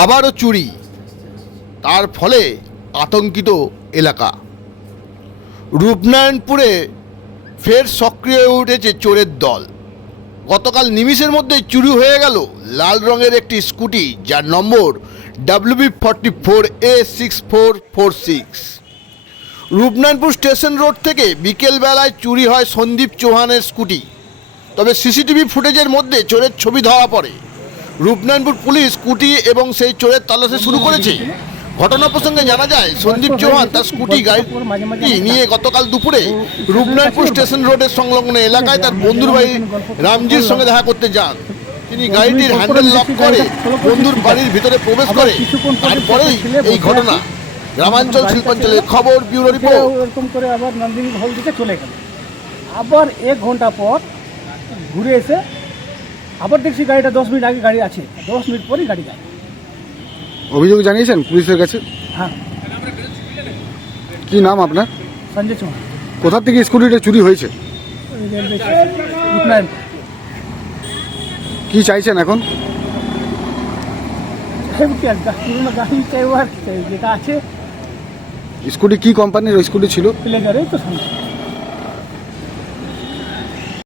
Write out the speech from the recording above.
আবারও চুরি, তার ফলে আতঙ্কিত এলাকা। রূপনারায়ণপুরে ফের সক্রিয় হয়ে উঠেছে চোরের দল। গতকাল নিমিষের মধ্যে চুরি হয়ে গেল লাল রঙের একটি স্কুটি, যার নম্বর W B forty four A six four four six Rupnarayanpur station road থেকে বিকেলবেলায় চুরি হয় সন্দীপ চৌহানের স্কুটি। তবে সিসিটিভি ফুটেজের মধ্যে চোরের ছবি ধরা পড়ে। রূপনারায়ণপুর পুলিশ স্কুটি এবং সেই চোরের তল্লাশি শুরু করেছে। ঘটনা প্রসঙ্গে জানা যায়, সন্দীপ চৌহান তার স্কুটি, গাড়িটি নিয়ে গতকাল দুপুরে রূপনারায়ণপুর স্টেশন রোডের সংলগ্ন এলাকায় তার বন্ধুর বাড়ি রামজির সঙ্গে দেখা করতে যান। তিনি গাড়িটির হ্যান্ডেল লক করে বন্ধুর বাড়ির ভিতরে প্রবেশ করে, তারপরেই এই ঘটনা। গ্রামাঞ্চল শিল্পাঞ্চলের খবর, ব্যুরো রিপোর্ট। ওরকম করে আবার নন্দিনী হল দিকে চলে গেল। আবার এক ঘণ্টা পর ঘুরে এসে আবার দেখছি গাড়িটা দশ মিনিট আগে গাড়ি আছে। দশ মিনিট পরই গাড়ি যায়। অভিযোগ জানিয়েছেন পুলিশের কাছে? হ্যাঁ। কি নাম আপনার? সঞ্জয় চৌহান। কোথা থেকে স্কুটিটা চুরি হয়েছে? রেলওয়ে রূপনারায়ণ। কি চাইছেন এখন? পুরোনো গাড়ি চাইব আর কি যেটা আছে স্কুটি কি কোম্পানির স্কুটি ছিল? তো